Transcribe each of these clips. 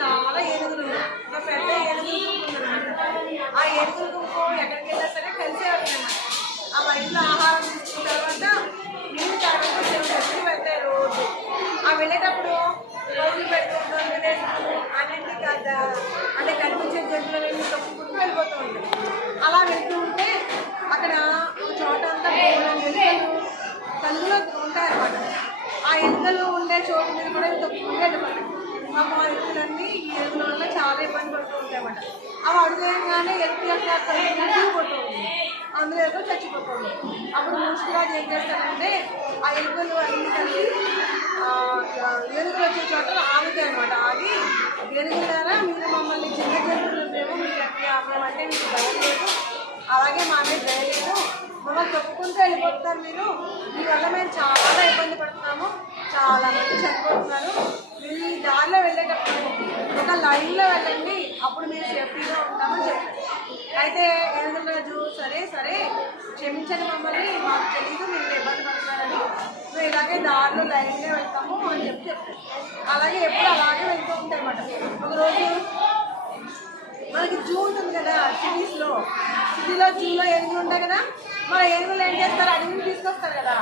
చాలా ఏనుగులు ఒక పెద్ద ఏనుగులు గుంపు. ఆ ఏనుగుల గుంపు ఎక్కడికి వెళ్ళా సరే కలిసే వెళ్తాయి. ఆ వైద్యులు ఆహారం తీసుకున్న తర్వాత నీళ్ళు తాగడానికి చెరువు దగ్గరికి వెళ్తాయి రోజు. ఆ వెళ్ళేటప్పుడు రోజులు పెట్టుకుంటాం అన్నింటికి అంటే కనిపించే జంతువులన్నీ తొక్కుకుంటూ వెళ్ళిపోతూ ఉంటాయి. అలా వెళ్తూ ఉంటే అక్కడ చోట అంతా కలుగులో ఉంటాయన్నమాట. ఆ ఎలుకలు ఉండే చోటు మీద కూడా తొక్కుకుంటూ వెళ్ళిపోతాయి. పాపం ఆ ఎలుకలన్నీ ఈ ఎలుకల వల్ల చాలా ఇబ్బంది పడుతూ ఉంటాయి అన్నమాట. అవి అడుగుగానే ఎలుక యొక్క కలుగు పోతూ ఉంటుంది, అందులో ఏదో చచ్చిపోతుంది. అప్పుడు మున్సిపల్ ఏం చేస్తారంటే ఆ ఎలుకలు అన్ని కలిసి ఏనుగులు వచ్చే చోట ఆగుతాయి అనమాట. ఆగి ఏనుగులారా మీరు మమ్మల్ని చిన్న జంతువులు మేము మేమంటే మీకు భయం లేదు, అలాగే మా మీద దయ లేదు, మమ్మల్ని తప్పుకుంటూ వెళ్ళిపోతున్నారు మీరు, దీనివల్ల మేము చాలా ఇబ్బంది పడుతున్నాము, చాలా మంది చనిపోతున్నారు, మీరు ఈ దారిలో వెళ్ళేటప్పుడు ఒక లైన్లో వెళ్ళండి, అప్పుడు మీరు సేఫ్టీగా ఉంటామని చెప్పారు. అయితే ఏనుగుల రాజు సరే సరే క్షమించండి మమ్మల్ని, మాకు తెలియదు మీరు ఇబ్బంది పడుతున్నారని, మేము ఇలాగే దారిలో లైన్లో వెళ్తాము అని చెప్పారు. అలాగే ఎప్పుడు అలాగే వెళ్తూ ఉంటాయి అన్నమాట. ఒకరోజు మనకి జూ ఉంటుంది కదా సిటీలో జూలో ఏనుగులు ఉంటాయి కదా, మన ఏనుగులు ఏం చేస్తారు అడవిని తీసుకొస్తారు కదా,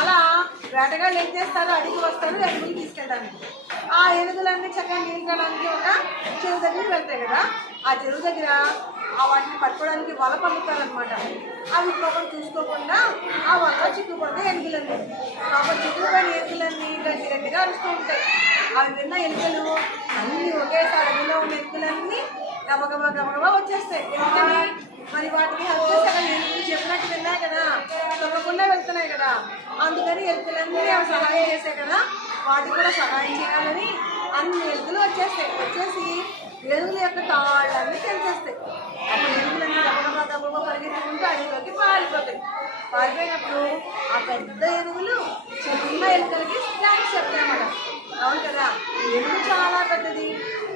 అలా వేటగాళ్ళు ఏం చేస్తారు అడవికి వస్తారు ఏనుగులు తీసుకెళ్ళడానికి. ఆ ఏనుగులన్నీ చక్కగా నీళ్ళు తాగడానికి ఒక చెరువు దగ్గరికి వెళ్తాయి కదా, ఆ చెరువు దగ్గర వాటిని పట్టుకోవడానికి వల పలుకుతారనమాట. అవి పాపం చూసుకోకుండా ఆ వల చిక్కుపోతే ఎలుకలన్నీ పాపం చిక్కుపోయిన ఎలుకలన్నీ గట్టి గట్టిగా అరుస్తూ ఉంటాయి. అవి విన్న ఎలుకలు అన్నీ ఒకేసారి అడవిలో ఉన్న ఎలుకలన్నీ గబగబా గబగబా వచ్చేస్తాయి. ఎందుకని మరి వాటికి హెల్ప్ చేస్తారు, ఎలుకలు చెప్పినట్టు విన్నాయి కదా, తప్పకుండా వెళ్తున్నాయి కదా, అందుకని ఎలుకలన్నీ అవి సహాయం చేసాయి కదా, వాటికి కూడా సహాయం చేయాలని అన్ని ఎలుకలు వచ్చేసి ఏనుగుల యొక్క తాళ్ళన్నీ తెలిసేస్తాయి. అప్పుడు ఏనుగులన్నీ గబగబా గబగబా పరిగెత్తుకుంటూ అడవిలోకి పారిపోయినప్పుడు ఆ పెద్ద ఏనుగులు చిన్న ఎలుకలకి స్నాక్స్ చెప్తాయన్నమాట. అవును కదా, ఏనుగు చాలా పెద్దది,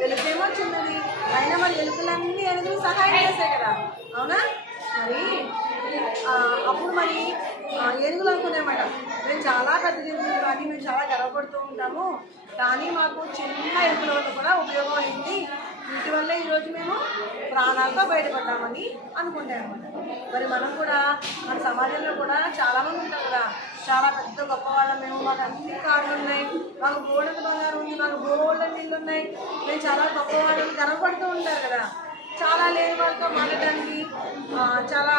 ఎలుకేమో చిన్నది, అయినా మరి ఎలుకలన్నీ ఏనుగులు సహాయం చేస్తాయి కదా, అవునా? మరి అప్పుడు మరి ఏనుగులు అనుకునేమాట, మేము చాలా పెద్ద జంతువులు కానీ మేము చాలా గర్వపడుతూ ఉంటాము, కానీ మాకు చిన్న ఎలుకల వల్ల కూడా ఉపయోగం అయింది, వీటి వల్ల ఈరోజు మేము ప్రాణాలతో బయటపడ్డామని అనుకుంటాం అనమాట. మరి మనం కూడా మన సమాజంలో కూడా చాలామంది ఉంటాం కదా, చాలా పెద్ద గొప్ప వాళ్ళం మేము, మాకు అన్ని కార్లు ఉన్నాయి, మాకు బోల్డ్ బంగారం ఉంది, మాకు బోల్డ్ నీళ్ళు ఉన్నాయి, మేము చాలా గొప్ప వాళ్ళని గర్వపడుతూ ఉంటారు కదా. చాలా లేని వాళ్ళతో మాట్లాడడానికి చాలా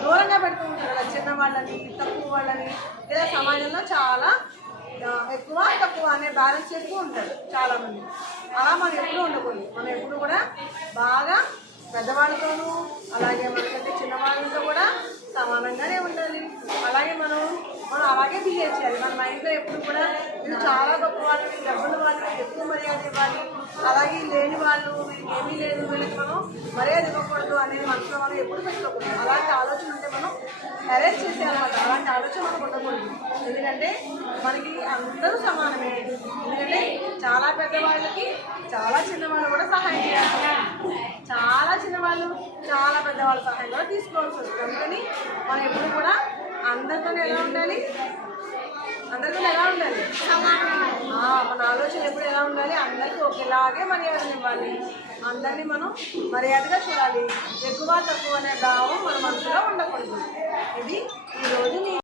దూరంగా పెడుతూ ఉంటారు కదా, చిన్న వాళ్ళని తక్కువ వాళ్ళని, ఇలా సమాజంలో చాలా ఎక్కువ తక్కువ అనే బ్యాలెన్స్ చేస్తూ ఉంటారు చాలామంది. అలా మనం ఎప్పుడూ ఉండకూడదు, మనం ఎప్పుడు కూడా బాగా పెద్దవాళ్ళతోనూ అలాగే మనకంటే చిన్నవాళ్ళతో కూడా సమానంగానే ఉండాలి. అలాగే మనం అలాగే బిహేవ్ చేయాలి. మన మైండ్లో ఎప్పుడు కూడా వీళ్ళు చాలా గొప్ప వాళ్ళు, డబ్బుల వాళ్ళు, ఎక్కువ మర్యాద ఇవ్వాలి, అలాగే లేని వాళ్ళు వీళ్ళకి ఏమీ లేదు వీళ్ళకి మనం మర్యాద ఇవ్వకూడదు అనేది మనసులో మనం ఎప్పుడు పెట్టుకోకూడదు. అలాంటి ఆలోచన ఉంటే మనం అరెస్ట్ చేసేయాలన్నమాట. అలాంటి ఆలోచన మనకు ఉండకూడదు, ఎందుకంటే మనకి అందరూ సమానమే. ఎందుకంటే చాలా పెద్దవాళ్ళకి చాలా చిన్నవాళ్ళు కూడా సహాయం చేయాలి, చాలా చిన్నవాళ్ళు చాలా పెద్దవాళ్ళ సహాయం కూడా తీసుకోవాల్సి వస్తుంది. అందుకని మనం ఎప్పుడు కూడా అందరితో ఎలా ఉండాలి, మన ఆలోచన ఎప్పుడు ఎలా ఉండాలి, అందరికీ ఒకేలాగే మర్యాదలు ఇవ్వాలి, అందరినీ మనం మర్యాదగా చూడాలి, ఎక్కువ తక్కువ అనే భావం మన మనసులో ఉండకూడదు. ఇది ఈరోజు